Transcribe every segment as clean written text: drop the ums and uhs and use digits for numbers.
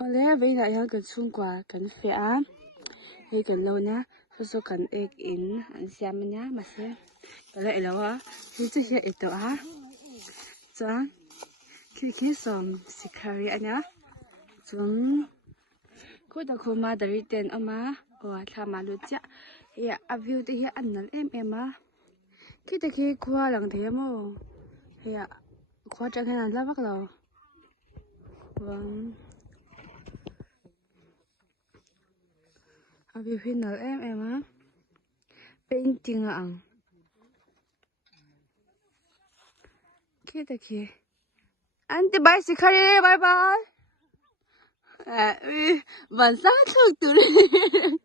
Ole bây giờ yang cần xung qua cần phía hay cần lâu nhá số cần egg in anh xem nhá mà xem cái này lâu á thì这些ít á chán khi xong sikari anh nhá chúng cô đã không mà đợi tiền ông má tham mà luôn chứ ya view thì anh năn em á khi qua lần thế mà ya qua chẳng hay là lắm bắt đầu vâng view khi nào em á painting ang khi anti bicycle bye bye晚上çok duruyor.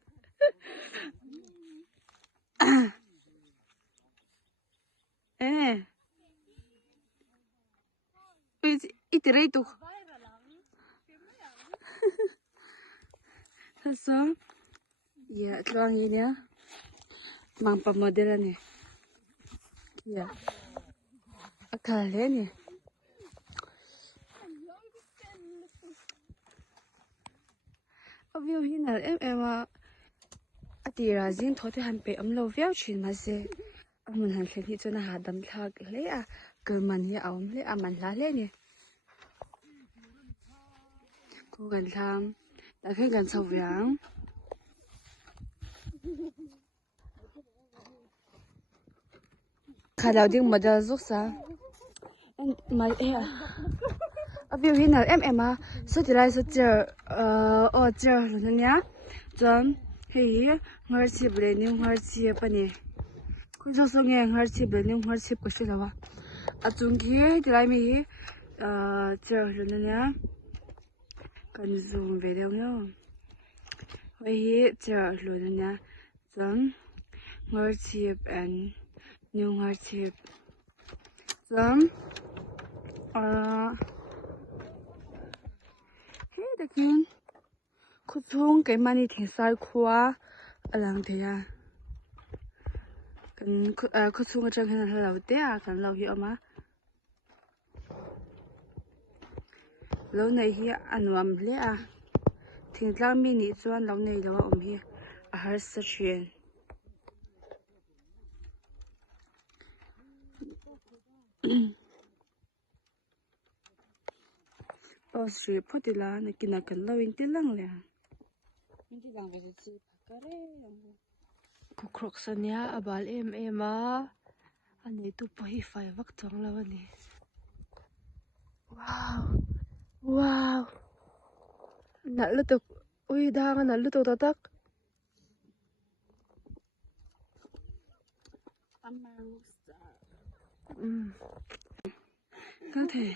Biz itireydik. Sasa ya tuang ini ya. Mang pemodel nih. Ya. Akal nih. View hiện là em đi ra riêng thôi thì hắn bị lâu view chuyện mà sẽ mình hắn khi cho nó hạ đâm thạc lấy cơ mình hi ống lấy mình lá lấy nè cô gần tham đã khi gần sầu vàng khai đầu tiên mà giờ rút sa mà view hiện là em số thì lại số chờ chờ rồi nhá chấm thì ngồi xếp lên nhưng ngồi xếp bên này cô cho số nghe ngồi xếp lên nhưng ngồi xếp có gì đâu à chung kia thì lại mình chờ rồi nhá cần zoom về đâu nhá vậy chờ rồi nhá chấm ngồi xếp and nhưng ngồi xếp chấm hey the king cô chung cái mani thì sai quá làm thế à cần cô chung cái trang hình là lâu thế à cần lâu hiểu mà lâu này hi anh làm lẽ thỉnh thoảng mình đi chọn lâu này lâu hi hết sự chuyện Australia phát đi là này kia cần lâu in tiếng lăng lẹ in tiếng lăng về gì cái đấy cô crocs nia abal em anh ấy tụi phải phải vắt trắng lâu nè wow nãy lúc tôi ui đang nãy lúc tôi tắc có thể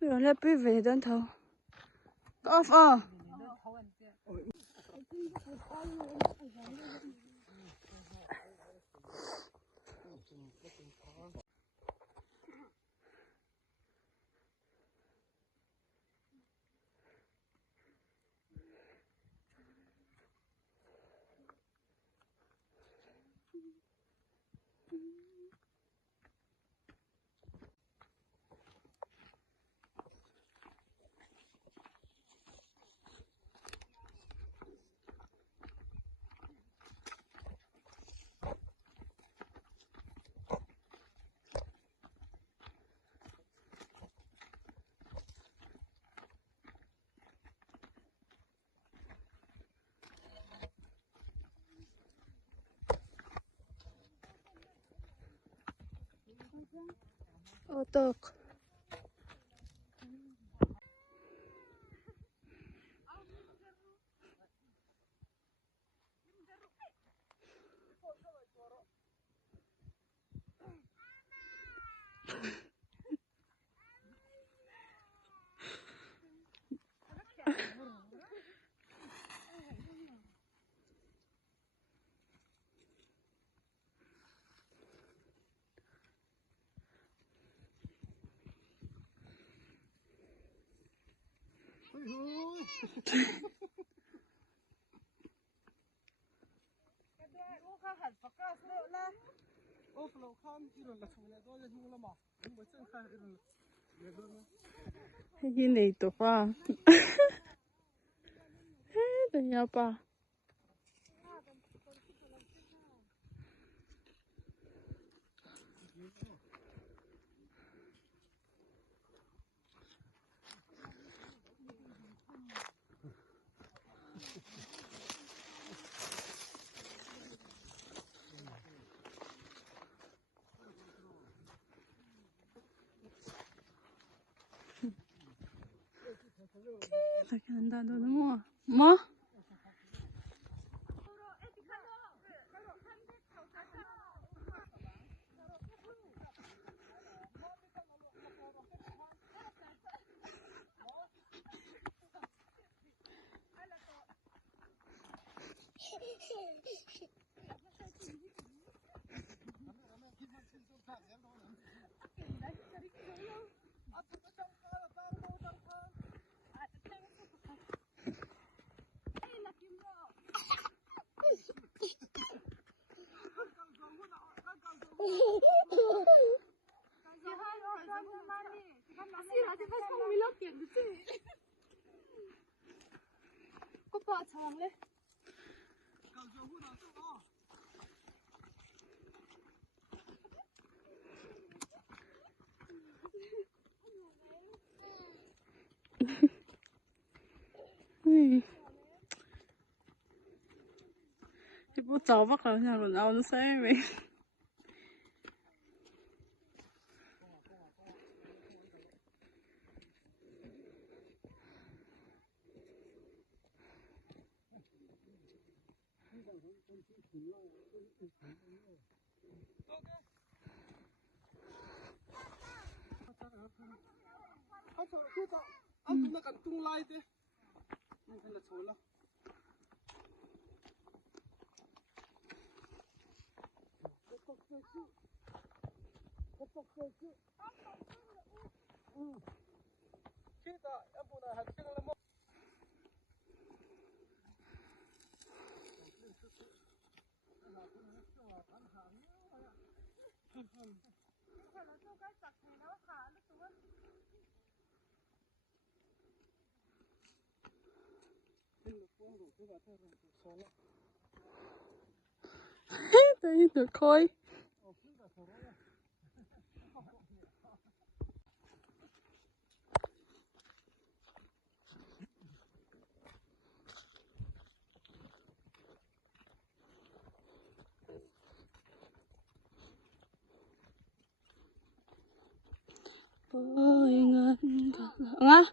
rồi là bị về đơn thầu off otok Cái này tốt quá. Được nhau ba. Phải ăn đàn đâu đúng không? Mà? Có bỏ chồng lên. Thì bố cháu bắt đầu nhà quần áo nó sẽ vậy. Đây được coi. Ôi ngân ngá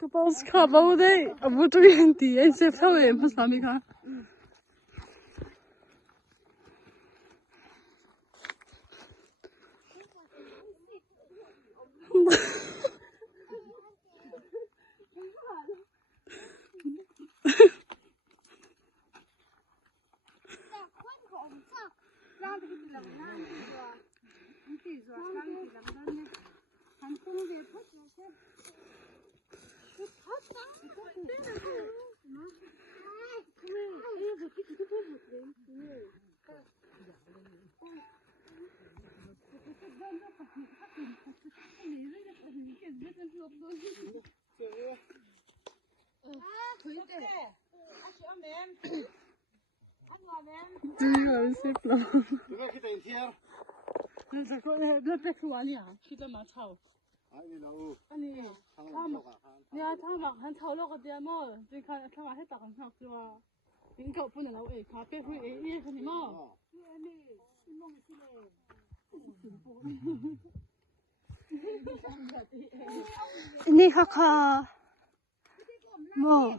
cái bao khá bao đấy, bố tôi hiện thì anh sẽ theo em mà sao mình hả? 那这个那别说完了，去这么吵。 아니 나우 아니,他们吵了个点么？就看他们还打很吵是吧？你搞不能了，哎，他别会也和你嘛。 Ini haka mo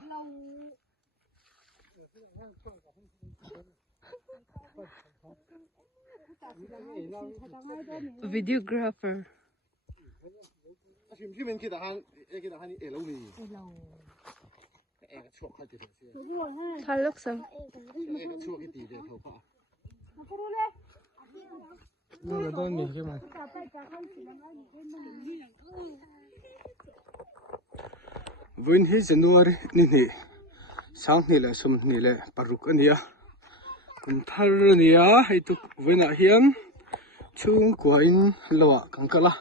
videographer. 심심한 기다한 애기다하니 엘로니 애가 추억할 때 됐어요. It looks so. 애가 추억이 뒤에 더 봐. nó đâu nhỉ cái mà vun hi January ni ni sang ni la sum ni le paruk ania kum thar nia hei tu vuna hian chung kwain lawa kangkala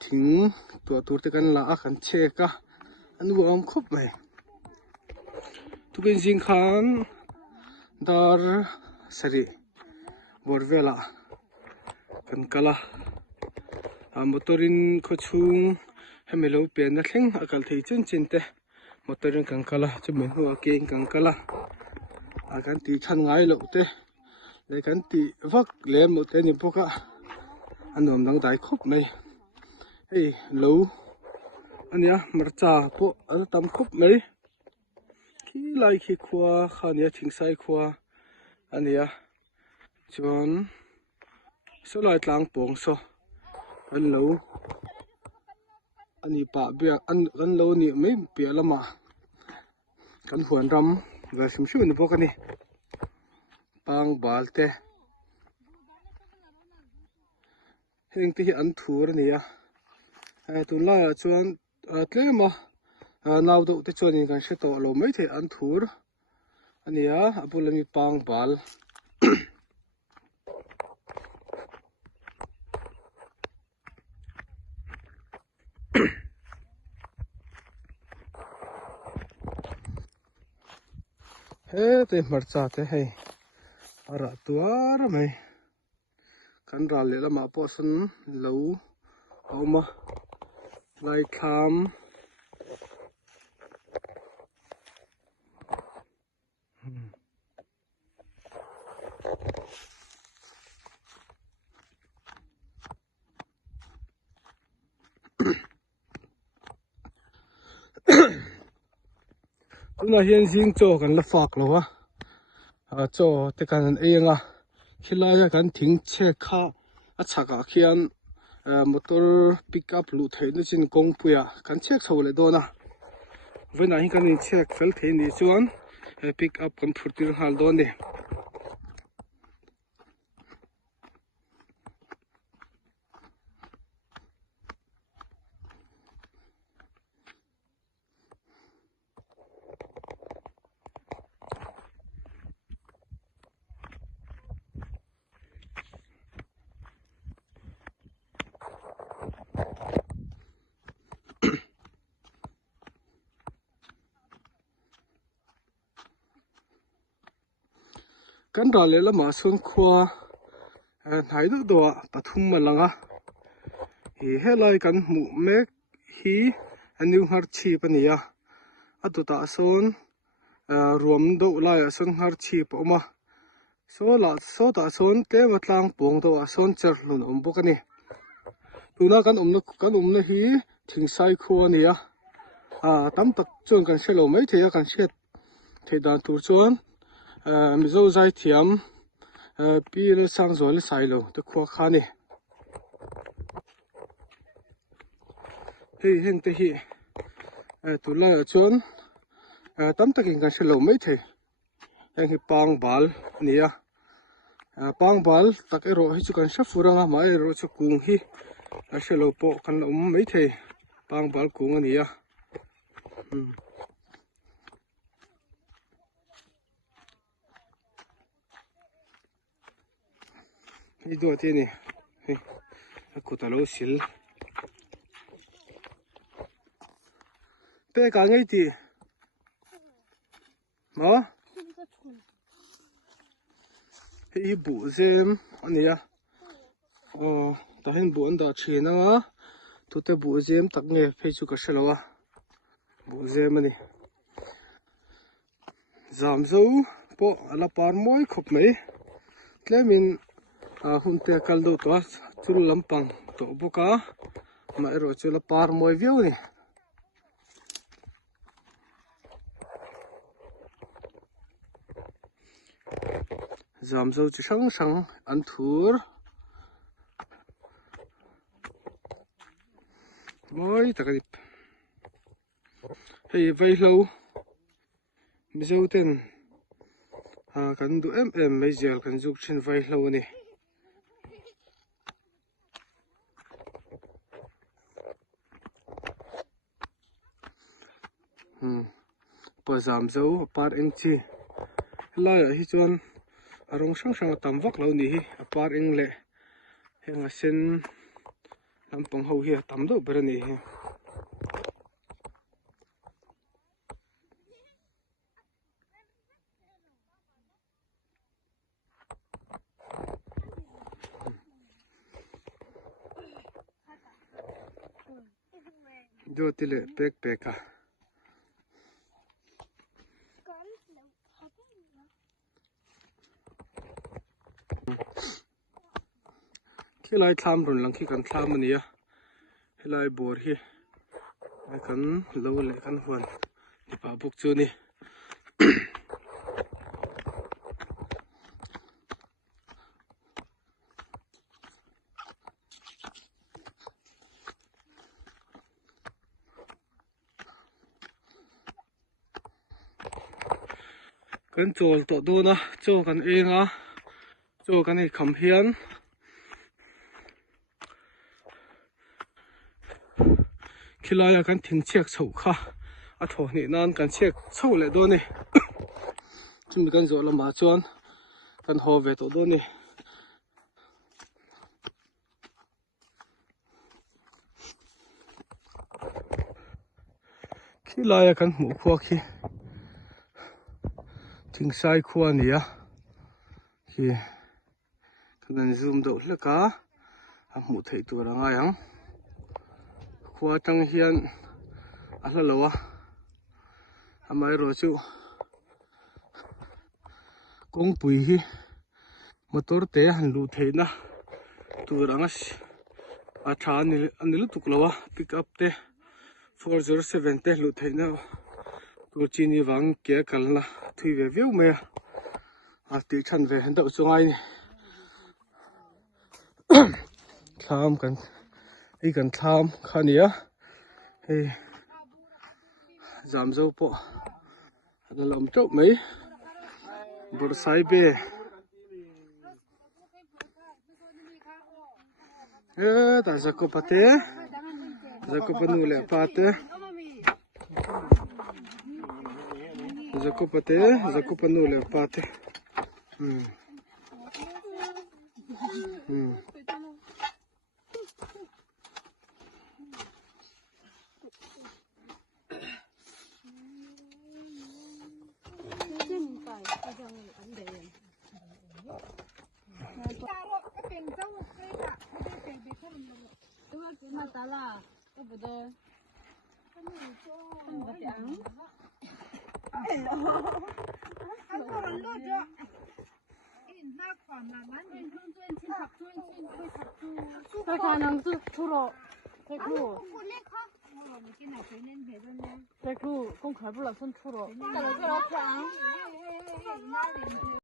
thing to tur te kan la a kan che ka anu am khop mai tu bin jing khan dar sari borvela kan kala motorin ko chung hemelo pe na thleng akal thei chen chen te motorin kan kala chumen huwa ke kan kala a kan ti than ngai lo te le kan ti vak le mo te ni poka anom dang dai khop mai hey lo ania marcha po al tam khop mai khi lai khi khwa khania thingsai khwa ania chuan so lai tlang pong so an lo ani pa bia an lo ni mai pia lama kan huan ram ga sim shu ni bokani pang balte heng ti an thur ni ya tun la chuan tlema naw do te chuan in kan she to lo mai the an thur ania apulami pang bal he te marcha te hei ara tuar mai kan ral le lama po san lo oma lai kham tuna hian jing cho kan la fak lo wa cho te kan an enga khilaya kan thing che kha a chaka khian motor pickup lu theina chin kongpuya kan chek chhole dona vena hi kan in chek fel the ni chuan pickup kan phurtir hal don ni kan ra le lama sun khwa hnai do do pathum malanga hi helai kan mu mek hi aniu har chi pania atuta son ruam do lai son har chi poma so ta son te matlang pong do son cher hlun bokani tuna kan umna hi thingsai khuwa nia tam tak chuan kan shelo mai theya kan shet theidan tur chuan mizo zai thiam pil sang zol sailo te khwa khani hei heng te hi tula chuan tam takin kan shelo mai the heng hi pang bal nia pang bal tak ero hi chu kan sha furanga ma ero chu kung hi a shelo po kan mai the pang bal kung ania hi do te ni hei ko ta lo sil pe ka ngai ti ma hi bu zem ania tahin buon da china nga tute bu zem tak nge pheichu ka shalawa bu zem ani zamzo po ala par moi khup mai tlemin hunte kaldo to chul lampang to boka ma ero chula par moi view ni zamzo chi sang sang an thur moi takalip hei vai hlo mizo ten kan du mai zel kan zuk chin vai hlo ni pa zamzo par eng chi la hi chuan arong sang sang tam vak lo ni hi par eng le henga sen lampang ho hi tam do ber ni hi do tile pek peka hilai thlam run lang khi kan thlam ania hilai bor hi kan lo le kan huan pa buk chu ni kan chol to do na cho kan enga cho kan ei kham hian khilaya kan thing chek chho kha a tho ni nan kan chek chho le do ni chumi kan zo lama chuan kan ho ve to do ni khilaya kan mu khuwa khi thing sai khuwa ni a khi kan zoom do hleka a mu thei tur anga yang khua tang hian a hla lawa amai ro chu kong pui hi motor te han lu theina tur anga a tha ani lu tuk lawa pick up te 407 te lu theina tur chini wang ke kalna thui ve veu me a ti than ve hen do chungai ni thlam kan ei kan thlam khania hei zamzo po ada lom chau mai bur sai be ta zakopate zakopanule pate zakopanule pate这可能是出了，这个公开不了分出了。